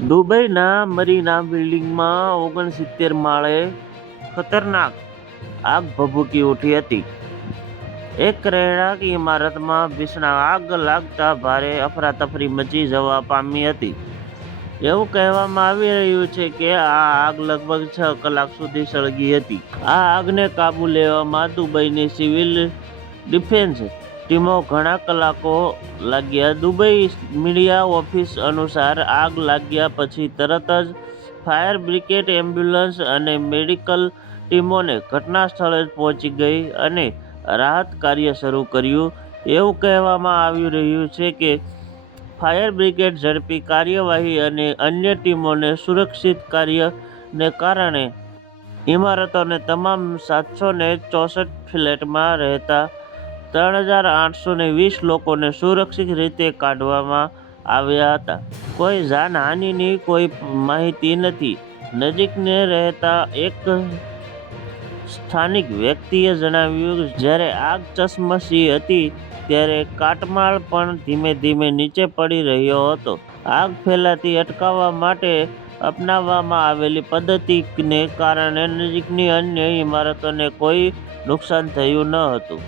દુબઈના મરીના બિલ્ડિંગમાં ઓગણસિત્તેર માળે ખતરનાક આગ ભભૂકી ઉઠી હતી. એક રહેણાંક ઇમારતમાં ભીષણ આગ લાગતા ભારે અફરાતફરી મચી જવા પામી હતી. એવું કહેવામાં આવી રહ્યું છે કે આ આગ લગભગ છ કલાક સુધી સળગી હતી. આ આગને કાબુ લેવામાં દુબઈની સિવિલ ડિફેન્સ ટીમો ઘણા કલાકો લાગ્યા. દુબઈ મીડિયા ઓફિસ અનુસાર આગ લાગ્યા પછી તરત જ ફાયર બ્રિગેડ, એમ્બ્યુલન્સ અને મેડિકલ ટીમોને ઘટના સ્થળે પહોંચી ગઈ અને રાહત કાર્ય શરૂ કર્યું. એવું કહેવામાં આવી રહ્યું છે કે ફાયર બ્રિગેડ ઝડપી કાર્યવાહી અને અન્ય ટીમોને સુરક્ષિત કાર્યને કારણે ઇમારતોને તમામ સાતસો ને ચોસઠ ફ્લેટમાં રહેતા ત્રણ હજાર આઠસો ને વીસ લોકોને સુરક્ષિત રીતે કાઢવામાં આવ્યા હતા. કોઈ જાનહાનિની કોઈ માહિતી નથી. નજીકને રહેતા એક સ્થાનિક વ્યક્તિએ જણાવ્યું જ્યારે આગ ચશ્મસી હતી ત્યારે કાટમાળ પણ ધીમે ધીમે નીચે પડી રહ્યો હતો. આગ ફેલાતી અટકાવવા માટે અપનાવવામાં આવેલી પદ્ધતિને કારણે નજીકની અન્ય ઇમારતોને કોઈ નુકસાન થયું ન હતું.